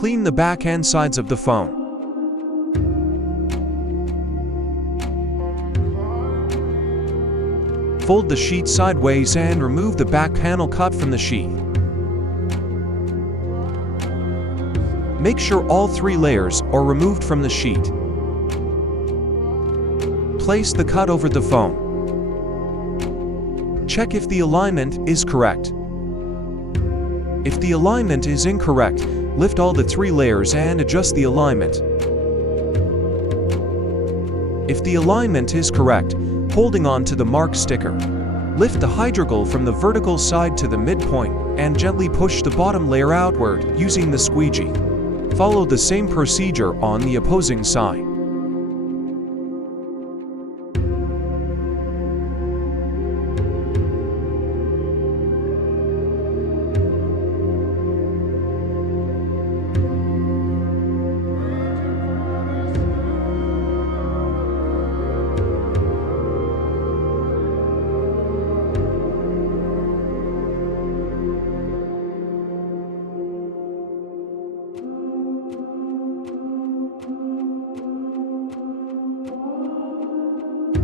Clean the back and sides of the phone. Fold the sheet sideways and remove the back panel cut from the sheet. Make sure all 3 layers are removed from the sheet. Place the cut over the phone. Check if the alignment is correct. If the alignment is incorrect, lift all the 3 layers and adjust the alignment. If the alignment is correct, holding on to the mark sticker, lift the hydrogel from the vertical side to the midpoint and gently push the bottom layer outward using the squeegee. Follow the same procedure on the opposing side.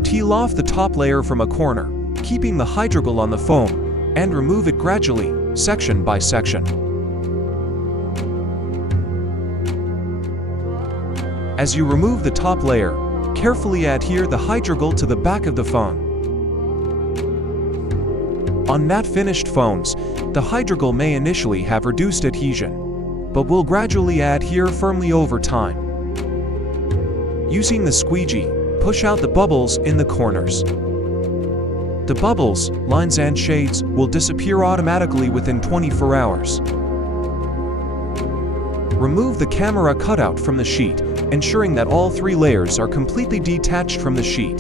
Peel off the top layer from a corner, keeping the hydrogel on the foam, and remove it gradually, section by section. As you remove the top layer, carefully adhere the hydrogel to the back of the phone. On matte finished phones, the hydrogel may initially have reduced adhesion, but will gradually adhere firmly over time. Using the squeegee, push out the bubbles in the corners. The bubbles, lines and shades will disappear automatically within 24 hours. Remove the camera cutout from the sheet, ensuring that all 3 layers are completely detached from the sheet.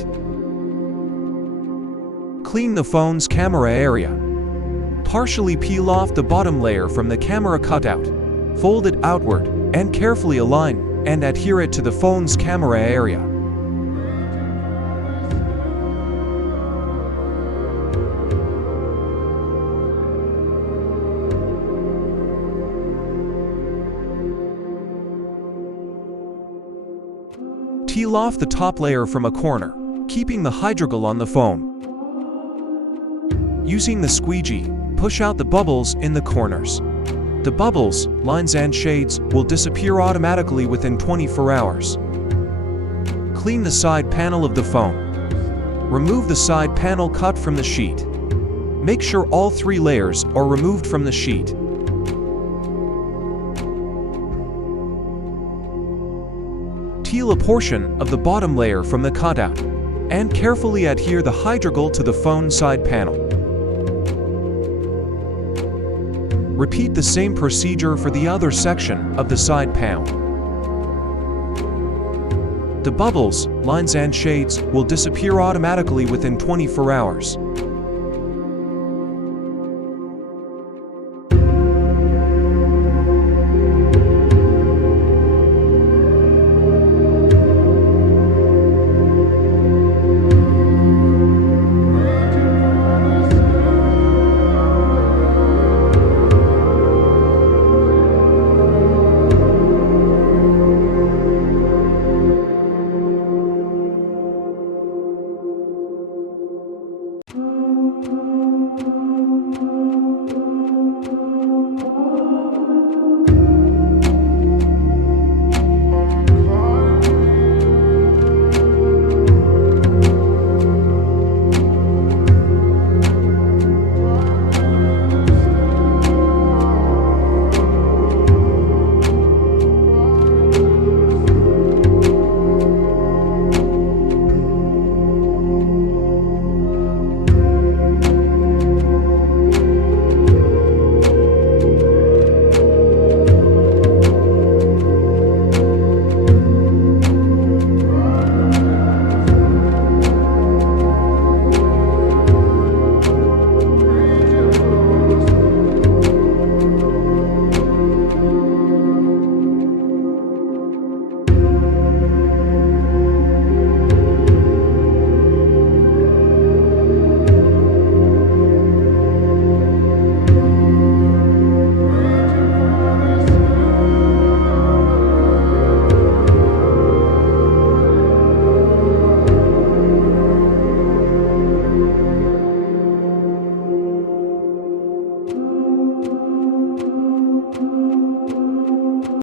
Clean the phone's camera area. Partially peel off the bottom layer from the camera cutout. Fold it outward, and carefully align and adhere it to the phone's camera area. Peel off the top layer from a corner, keeping the hydrogel on the phone. Using the squeegee, push out the bubbles in the corners. The bubbles, lines and shades will disappear automatically within 24 hours. Clean the side panel of the phone. Remove the side panel cut from the sheet. Make sure all 3 layers are removed from the sheet. Peel a portion of the bottom layer from the cutout, and carefully adhere the hydrogel to the phone side panel. Repeat the same procedure for the other section of the side panel. The bubbles, lines and shades will disappear automatically within 24 hours.